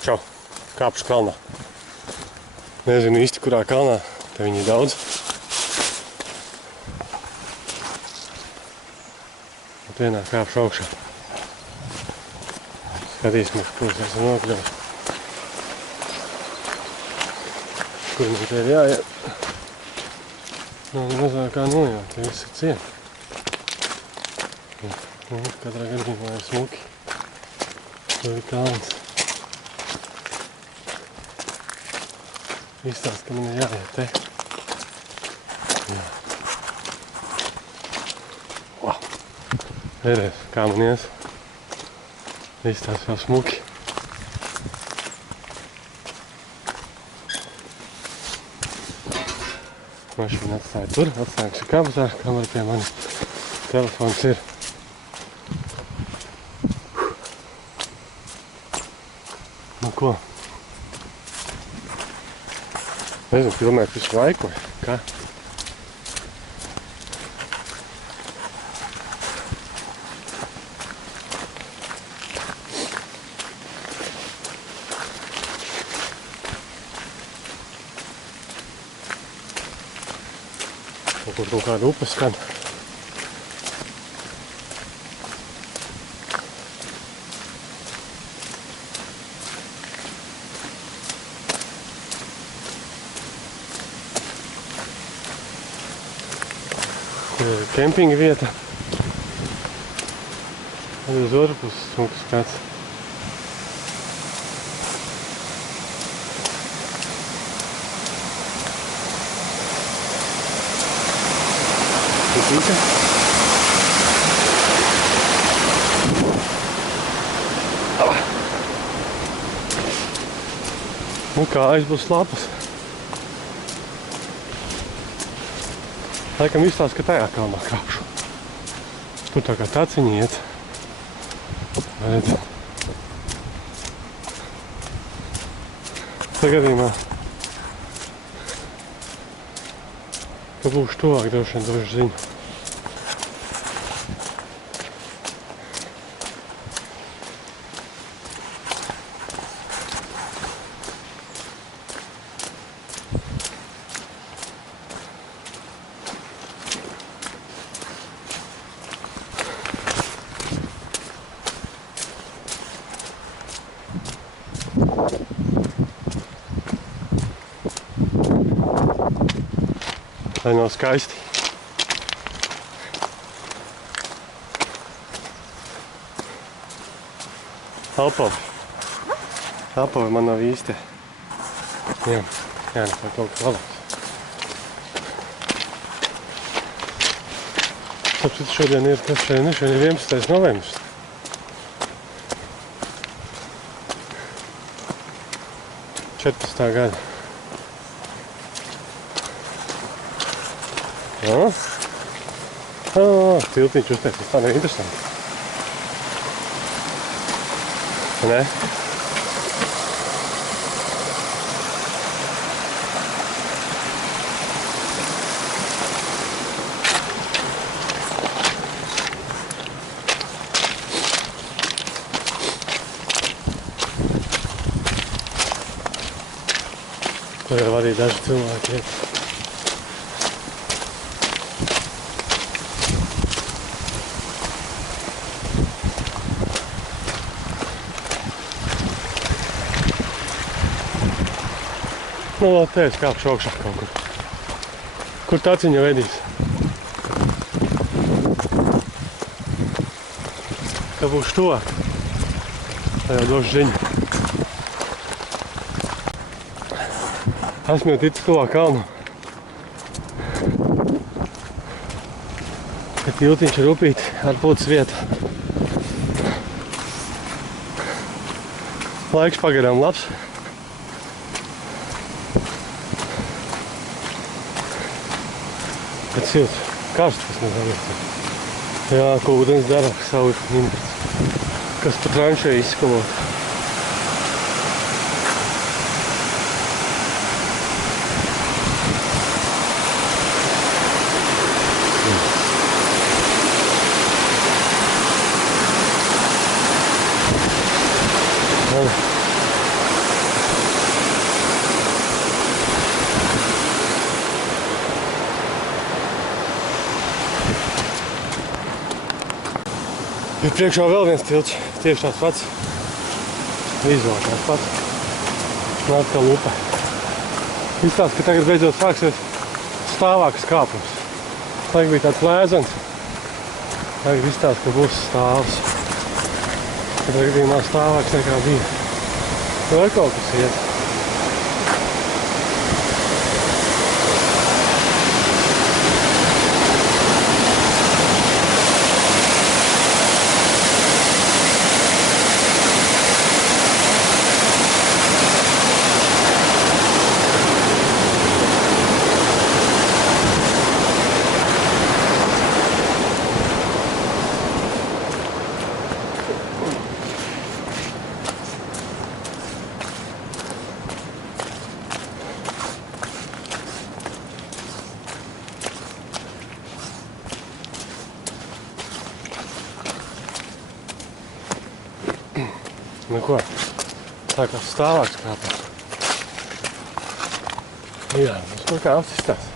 Čau, kāpšu kalnā. Nezinu īsti, kurā kalnā, te viņi ir daudz. Bet vienā kāpšu augšā. Skatīsimies, kur es esmu nokļuvis. Kur man te ir jāiet. Nav mazākā nojauta, te viss ir ciet. Katrā gadījumā ir smuki. Tur ir kalns. Izstāst, ka man ir jāiet te. Jā. Wow. Vēries, kā man ies. Izstāst jau smuki. Mašīnu atstāju tur, atstājusi kabatā, kamera pie manis. Telefons ir. Nu ko? Nezinu, filmēt visu laiku vai kā? Kur kaut kāda upe skan. Kempinga vieta. Arī uz otru pusi smuks skats. Tika. Nu kājas būs lapas. Laikam izstāst, ka tajā kalnā kāpšu. Tur tā kā taciņi iet. Redzat. Tagadījumā, ka būšu tuvāk, droši vien došu ziņu. Lai nav skaisti. Alpavi man nav īsti. Jā, tā kaut kā labāk. Tāpēc šodien ir, kas šodien ir 11. novembris. Gada. Tiltiņš uztaisīs, tā nav interesanti. Ne? Tur jau arī daži cilvēki iet. Nu, vēl te es kāpšu augšā kaut kur. Kur taciņa vedīs? Ka būšu tuvāk. Tā jau došu ziņu. Esmu jau ticis tuvāk kalnu. Ka tiltiņš ir upīti ar pūtas vietu. Laiks pagarām labs. Bet silts, karsts tas nezinu. Jā, ko ūdens dara, savu imports. Kas pa tranšēju izskalot. Ir priekšā vēl viens tilts, tieši tāds pats. Izvēl tāds pats. Un atkal upe. Izstāst, ka tagad beidzot sāksies stāvāks kāpums. Tagad bija tāds lēzens. Tagad izstāst, ka būs stāvs. Kad gadījumā stāvāks nekā bija. Var kaut kas iet. Nu ko, sākās stāvāks kāpums. Jā, mums kur kā apsistās.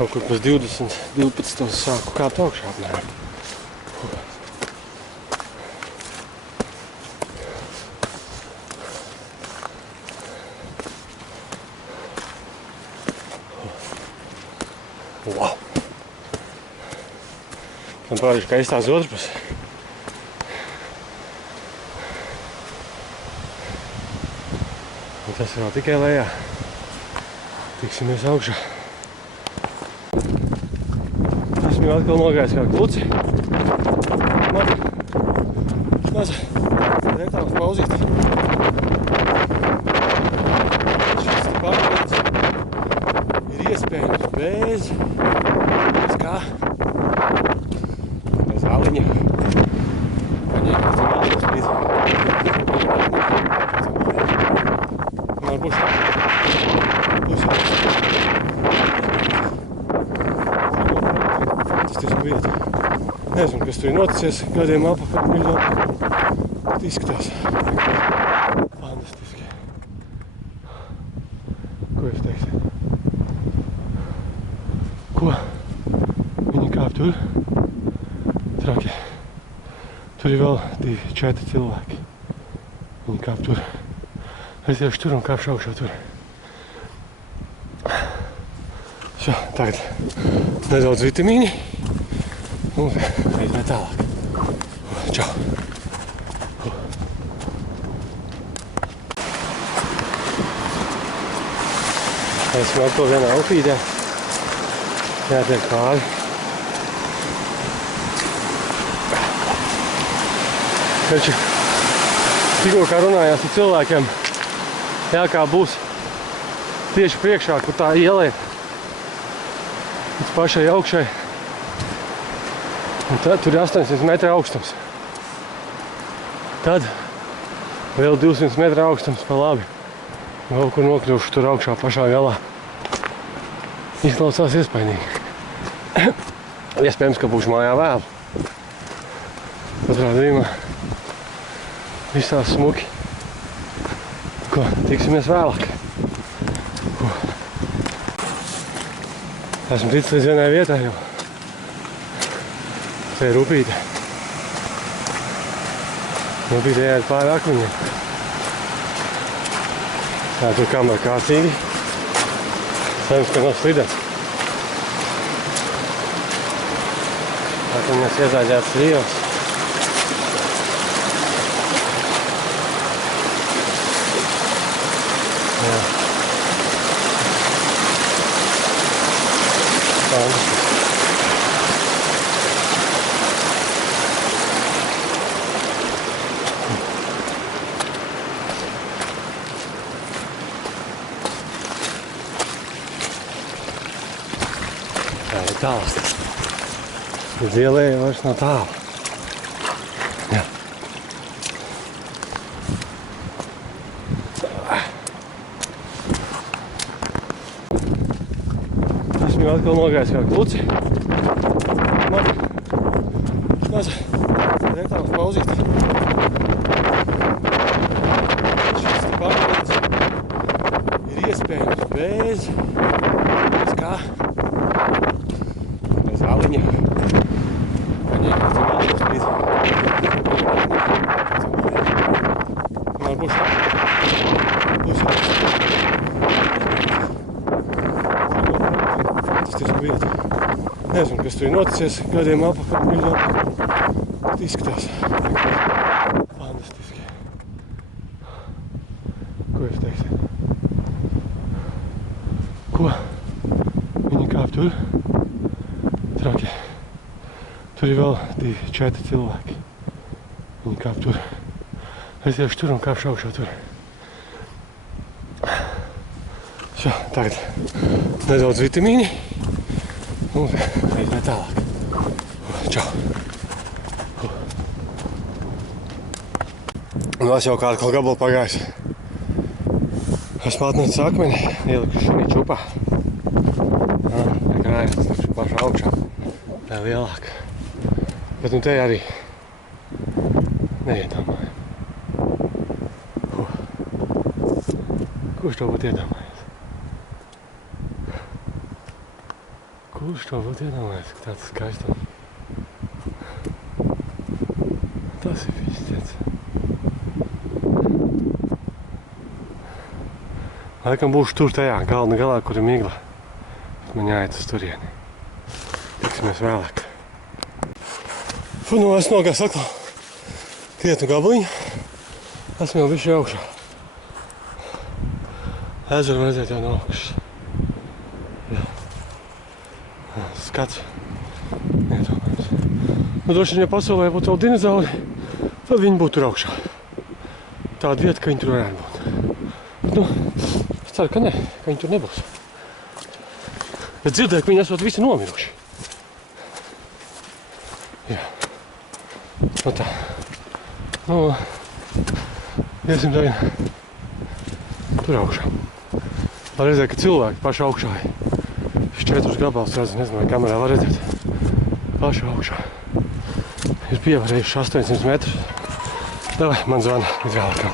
Kaut kur pēc 12 sāku kāpt augšā apmēram. Wow! Man parādīšu, kā izstās otru pusi. Un tas vēl tikai lejā. Tiksimies augšā. Esmu jau atkal nogājis kā kluci. Maza retāls pauzīt. Šis te pārējais ir iespējams bez kā? Bez aliņa. Paņēmies tam aliņas līdzi. Varbūt būs fantastiska vieta. Nezinu, kas tur ir noticies gadiem apakaļ. Izskatās. Fantastiski. Ko jūs teiksiet? Ko? Viņi kāp tur? Traki. Tur ir vēl 4 cilvēki. Viņi kāp tur. Es iešu tur un kāpšu augšā tur. Šo, tagad nedaudz vitamīni. Un reiz tālāk. Čau! Esmu atkal vienā upīdē. Jātiek pāri. Taču tikko kā runājās ar cilvēkiem, jākā būs tieši priekšā, kur tā iela ir. Līdz pašai augšai. Un tad tur ir 800 metri augstums. Tad vēl 200 metri augstums pa labi. Vēl kur nokļuvuši tur augšā pašā galā. Izklausās iespaidīgi. Iespējams, ka būšu mājā vēl. Katrā gadījumā visās smuki. Ko, tiksimies vēlāk. Ko. Esmu ticis līdz vienai vietai jau. Te ir upīte. Upīte jāiet pāri akmeņiem. Tā tur kamera kārtīgi. Cerams, ka nav slidens. Akmeņos iezāģēts rīvas. Jā. Fantastiski. Tā ir tāls. Līdz ielai vairs nav tālu. Jā. Esmu jau atkal nogājis kā kluci. Maza retāls pauzīt. Šis te pārējais ir iespējams bez kā? Bez aliņa. Paņēmēt aliņas līdzi. Varbūt fantastiska vieta. Nezinu, kas tur ir noticies gadiem apakaļ, bet izskatās fantastiski. Ko jūs teiksiet? Ko? Viņi kāp tur? Traki. Tur ir vēl 4 cilvēki. Viņi kāp tur. Es iešu tur un kāpšu augšā tur. Šo, tagad nedaudz vitamīni un reizināt tālāk. Čau! Nu, es jau kādu gabalu pagājis. Esmu atnesis akmeni, ieliku šī čupā. Krājās, tas pašu augšā. Tā ir lielāka. Bet nu te arī neiedomāju. Kurš to būtu iedomājies? Kurš to būtu iedomājies, ka tāds skaistums? Tas ir izciets. Laikam būšu tur tajā galda galā, kur ir migla. Man jāiet uz turieni. Tiksimies vēlāk. Nu, es nogāju atkal krietnu gabaliņu. Esmu jau bišķi augšā. Ezeru redzēt jau no augšas. Skats. Iedomājums. Nu, droši vien, ja pasaulē būtu vēl dinozauri, tad viņi būtu tur augšā. Tāda vieta, ka viņi tur varētu būt. Bet, nu, es ceru, ka ne, ka viņi tur nebūs. Bet dzirdēju, ka viņi esot visi nomiruši. Jā. Nu tā. Nu, iesim tagad tur augšā. Var redzēt, ka cilvēki paši augšā ir. Šis 4 gabals redz, nezinu, vai kamerā var redzēt. Paši augšā. Ir pievarējuši 800 metrus. Davai, man zvana līdz vēlākam.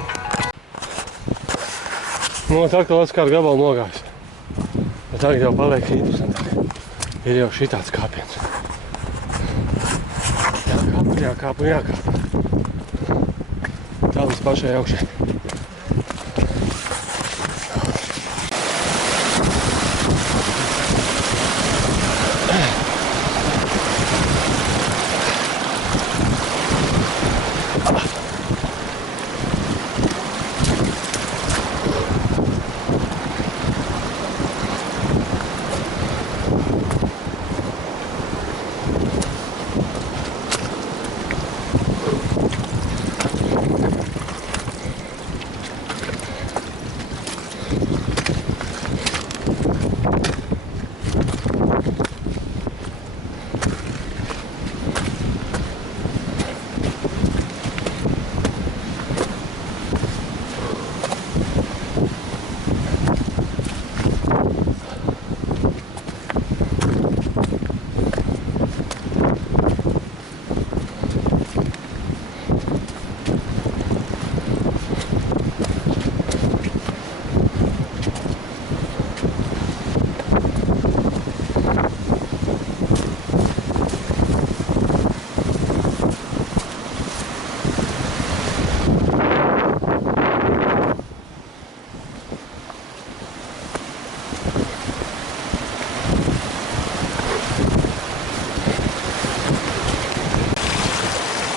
Nu, tā kā es kādu gabalu nogājis. Bet tagad jau paliek interesantāk. Ir jau šitāds kāpiens. Jākāp un jākāp. Tā līdz pašai augšai.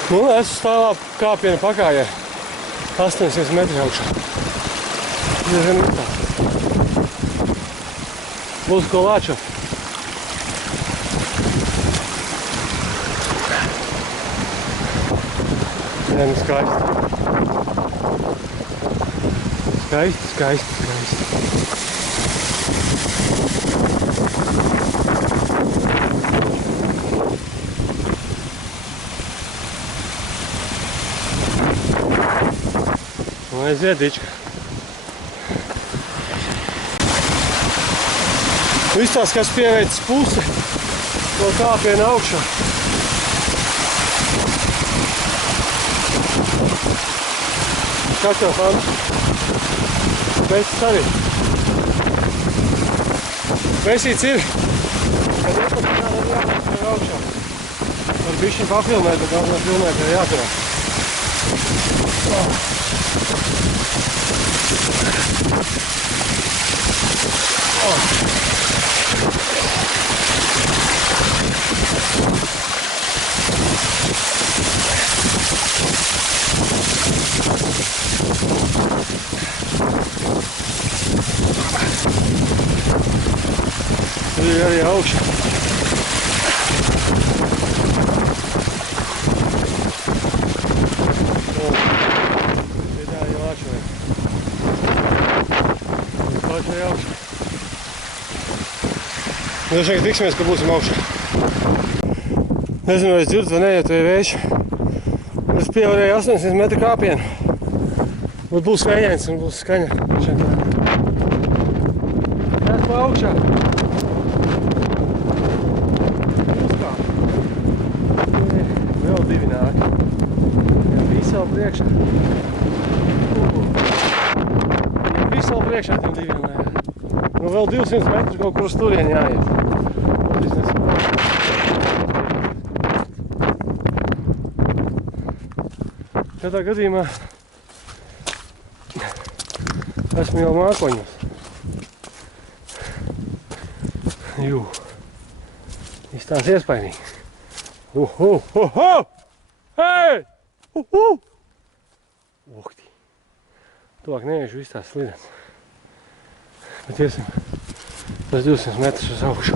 Nu, esmu stāvā kāpienu pakājē 800 metri augšā. Diezgan tālu. Būs ko lāčot. Jā, nu skaisti. Skaisti. Aiziet, dička. Izstāst, kas pieveicis pusi no kāpiena augšā. Kas tev, Fanta? Pēc arī. Pesīts ir. Kad iepazīstā, tad jāpēc augšā. Var bišķiņ papilnēt, bet galvenā pilnēt ir jāturā. Tur ir arī augšā. Mēs šeit tiksimies, ka būsim augšā. Nezinu, vai es dzirdu vai ne, ja tu ir vējš. Es pievarēju 800 metru kāpienu. Bet būs vējains un būs skaņa. Esmu augšā. Uzkāp. Vēl divi nāk. Ja visi vēl priekšā. Ja visi vēl priekšā tiem diviem nāk. Nu vēl 200 metru kaut kur uz turieni jāiet. Kādā gadījumā esmu jau mākoņos. Jū. Izstās iespainīgi. Hei! Okti. Tuvāk neiešu viss tās slidens. Bet iesim pēc 200 metrus uz augšu.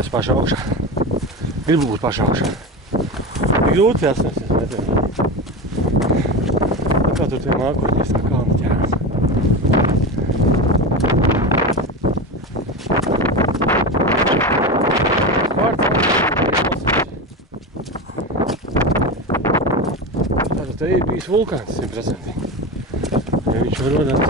Es pašu augšā. Gribu būt pašu augšā. Ir grūti 800 metri. Kā tur tie mākoņi, tā kalni ķērās. Tātad te ir bijis vulkāns 100%. Ja viņš var rodāt.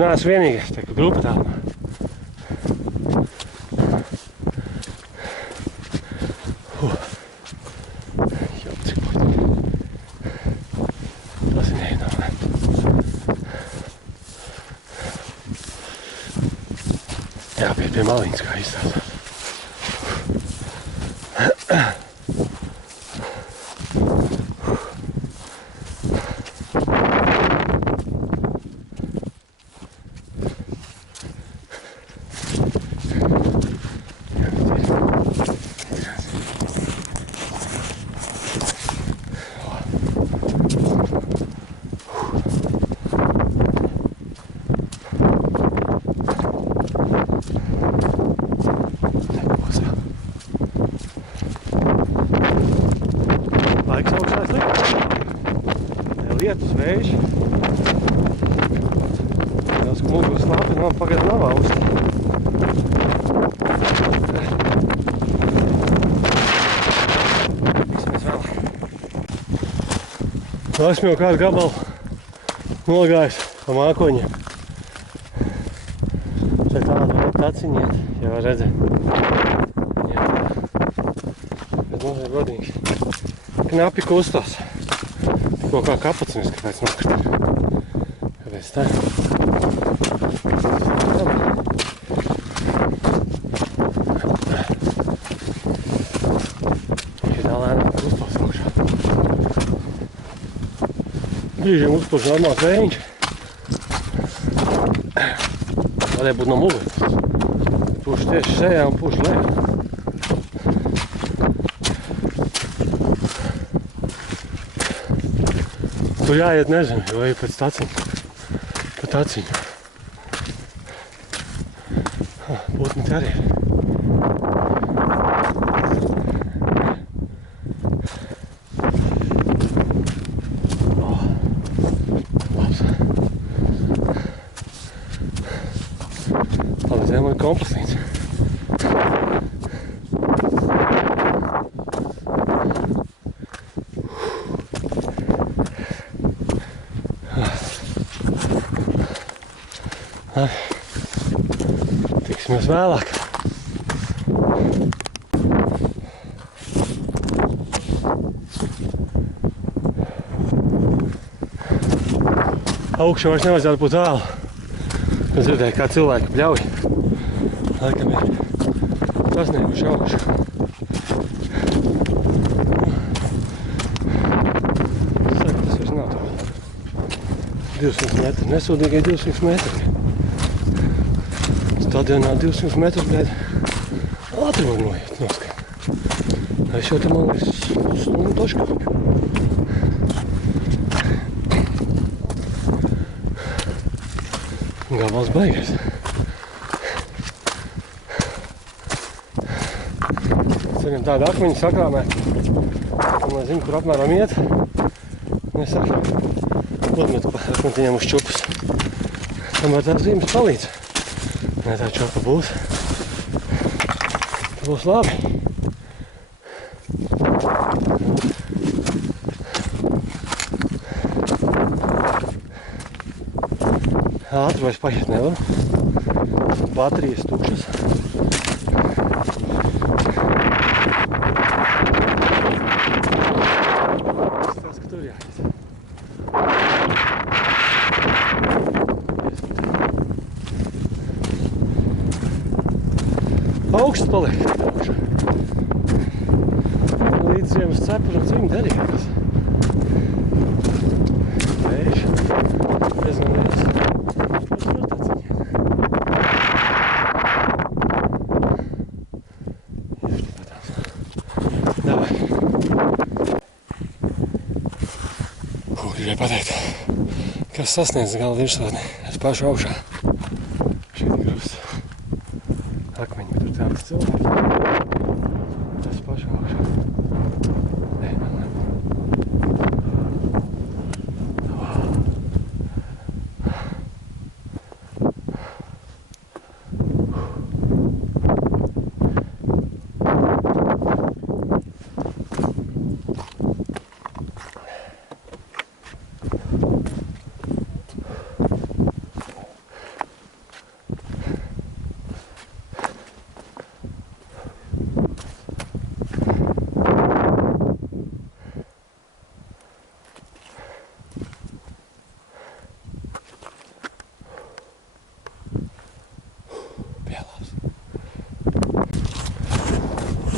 Neesmu vienīgais, tā kā grupa tālumā. Jau, cik būtu. Tas ir neiedomā. Jāpiet pie maliņas, kā izstāstā. Lietus, vējš. Tās muguras lapi man pagaidām nav austi. Tiksimies vēl. Esmu jau kādu gabalu nogājis pa mākoņiem. Šeit tādu var taciņiet, ja var redzēt. Bet mums ir godīgi. Knapi kustos. Tikko kā kapacinis, kāpēc nokrita. Kāpēc tā? Šitā lēnām uzpās augšā. Brīžiem uzpūš normāls vējiņš. Varēja būt no muguras. Pūš tieši šajā un pūš lejā. Tur jāiet, nezinu, jo ir pēc taciņu. Pa taciņu. Putni te arī ir. Labs. Palīdzēja man kompleksnīts. Tiksimies vēlāk. Augšā vairs nevajadzētu būt tālu. Es dzirdēju, kā cilvēki bļauj. Laikam ir sasnieguši augšu. Saka, tas vairs nav tā. 200 metri, nesodīgai 200 metri. Stadionā 200 metrus, bļaļ, ātri var noiet noskat. Es jau te, man liekas, stundu toškāpju. Gabals baigies. Ceļam tādu akmeņu sakrāmē, un lai zinu, kur apmēram iet. Un es saku, uzmetu akmentiņām uz čupas. Tomēr tās zīmes palīdz. Ja tā čupa būs, tad būs labi. Ātri vairs paiet nevar. Baterijas tukšas. Tas, ka tur jāiet. Augsts paliek. Līdz ziemas cepura un cimdi arī. Vējš. Diezgan liels. Gribēju pateikt, kas sasniedz gala virsotni. Es pašu augšā. Šeit ir krusts. Akmeņi, bet tur tāds cilvēki. Es pašu augšā. Nē, nav.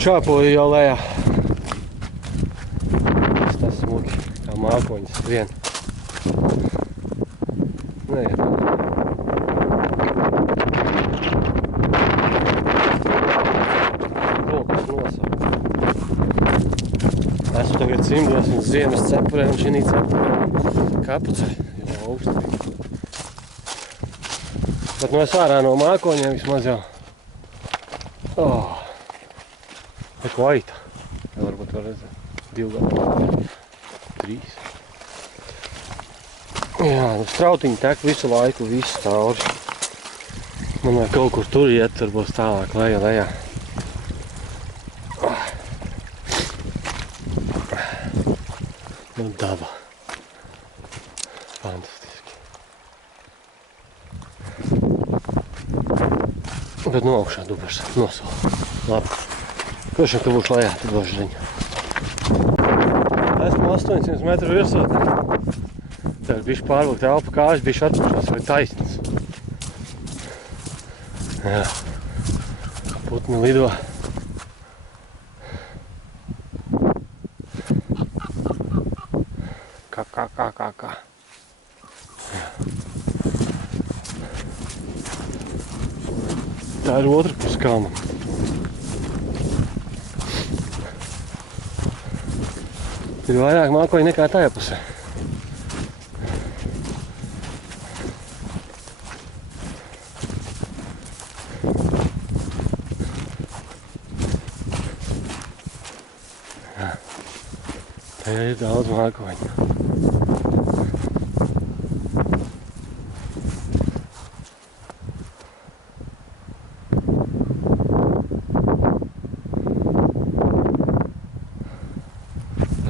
Čāpoju jau lejā. Tas smuki, kā mākoņas vien. Neiet. Rokas nosaukt. Esmu tagad cimdos un ziemas cepurē un šinī cepurē kapucē. Jau augstu. Bet no es ārā no mākoņiem vismaz jau. Neko aita. Ja varbūt var redzēt. 2 gadu. 3. Jā, nu strautiņi tek visu laiku, visu cauri. Man vajag kaut kur tur iet, tur būs tālāk lejā. Nu, daba. Fantastiski. Bet no augšā dubars nosola. Labi. Košiem, ka būšu lejā, tad došu ziņu. Esmu 800 metru virsotnē. Tev ir bišķi pārvilkt elpu kājas, bišķi atpūšās vai taisnas. Jā. Putni lido. Kā. Jā. Tā ir otra puse kalna. Ir vairāk mākoņi nekā tajā pusē. Jā. Tajā ir daudz mākoņu.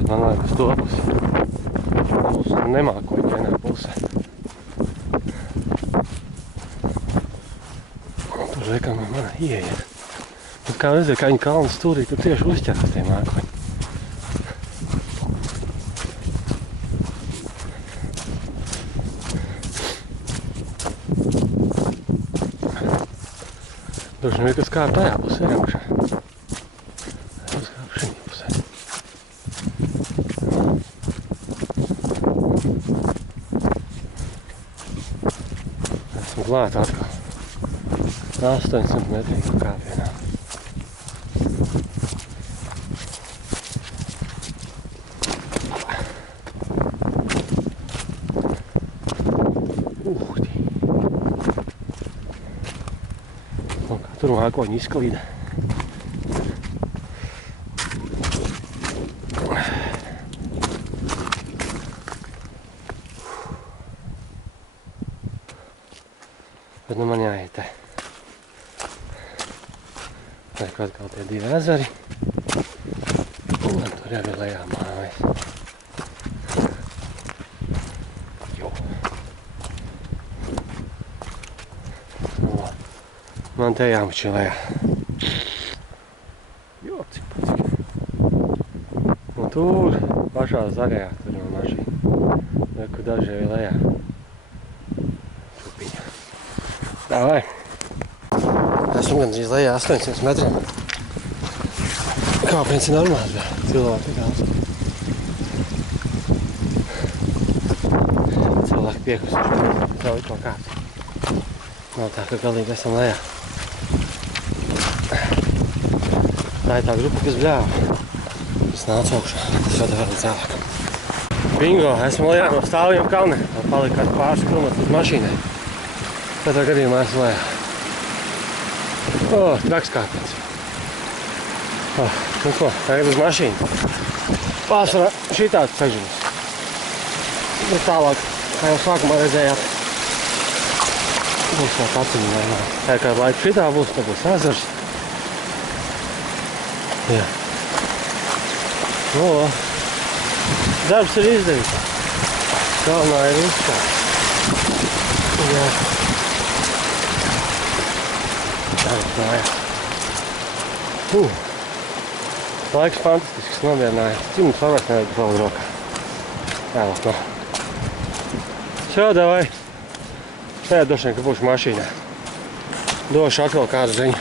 Man liekas, to pusi. Mums nemākoņi vienā pusē. Tur reikam mana ieiet. Bet kā redzēju, kā viņi kalnu stūrī, tur tieši uzķerās tie mākoņi. Droši vien kas kāp tajā pusē iekšā. Es kāpu šī pusē. Esmu glāta atkal. 800 metrīgu kāpienā. Tur mākoņi izklīda. Bet nu man jāiet te. Liek atkal tie 2 ezeri. Un tur jau ir lejā mājas. Jo. Man te jāmačī lejā. Jo, cik. Un tur, pašā zaļajā, tur ir mašīna. Reku daži jau ir lejā. Tupiņa. Davai. Esmu gandrīz lejā 800 metriem. Kāpiens ir normāls, bet cilvēki ir daudz. Cilvēki piekusuši, jau ir kaut kāds. Nav tā, ka galīgi esam lejā. Tā ir tā grupa, kas bļāva. Es nācu augšā, tas vēl vēl cēlākam. Bingo, esmu lejā no Stāvjiem kalne. Vēl palika kāds pāris kilometri līdz mašīnai. Katrā gadījumā esmu lejā. Traks kāpiens. Nu ko, tagad uz mašīnu. Pārsvarā šitāds ceļš. Bet tālāk, kā jau sākumā redzējāt, būs vēl paciņi normāli. Tā kā laika šitā būs, tad būs ezers. Jā. Darbs ir izdarīts. Galvenā ir uzskāt. Jā. Darbs mājā. Laiks fantastisks, nomierināja. Cimds varbūt nevajag vēl rokā. Jālāk no. Čau, davai. Šajā droši vien, ka būšu mašīnā. Došu atkal kādu ziņu.